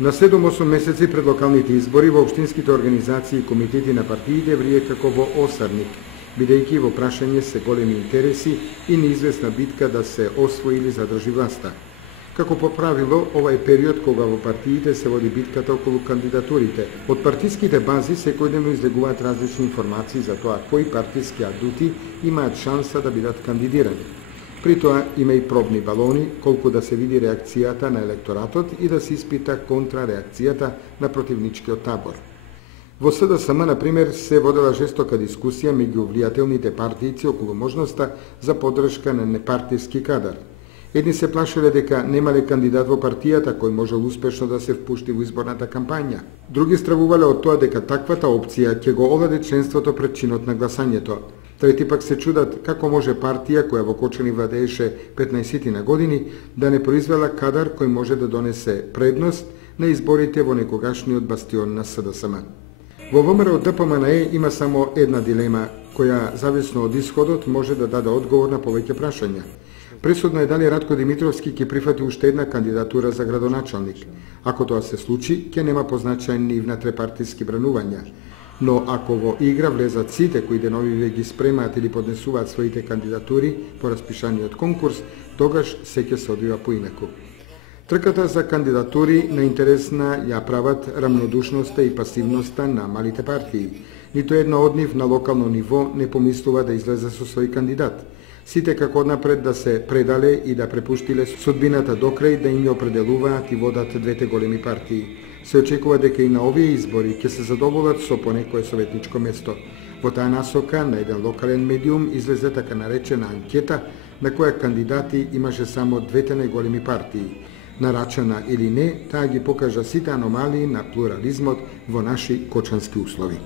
На 7-8 месеци пред локалните избори во општинските организации и комитети на партиите врие како во осарник, бидејќи во прашање се големи интереси и неизвестна битка да се освои или задржи власта. Како по правило, ова е период кога во партиите се води битката околу кандидатурите. Од партиските бази секојдневно излегуваат различни информации за тоа кои партиски адути имаат шанса да бидат кандидирани. При тоа има и пробни балони, колку да се види реакцијата на електоратот и да се испита контрареакцијата на противничкиот табор. Во СДСМ, например, се водела жестока дискусија меѓу влијателните партијци околу можноста за поддршка на непартиски кадар. Едни се плашеле дека немале кандидат во партијата кој можел успешно да се впушти во изборната кампања. Други стравувале од тоа дека таквата опција ќе го олади членството пред чинот на гласањето. Трети пак се чудат како може партија која во Кочани владееше 15 на години да не произвела кадар кој може да донесе предност на изборите во некогашниот бастион на СДСМ. Во ВМРО ДПМНЕ има само една дилема, која, зависно од исходот, може да даде одговор на повеќе прашања. Пресудно е дали Радко Димитровски ќе прифати уште една кандидатура за градоначалник. Ако тоа се случи, ќе нема позначајни и внатрепартиски бранувања. Но ако во игра влезат сите кои деновиве ги спремаат или поднесуваат своите кандидатури по распишаниот конкурс, тогаш се ќе се одвива поинаку. Трката за кандидатури на интересна ја прават рамнодушноста и пасивноста на малите партии. Нито една од нив на локално ниво не помислува да излезе со свој кандидат. Сите како однапред да се предале и да препуштиле судбината до крај да им ја определуваат и водат двете големи партии. Се очекува дека и на овие избори ќе се задоволат со по некое советничко место. Во таа насока на еден локален медиум излезе така наречена анкета на која кандидати имаше само двете најголеми партии. Нарачана или не, таа ги покажа сите аномалии на плурализмот во наши кочански услови.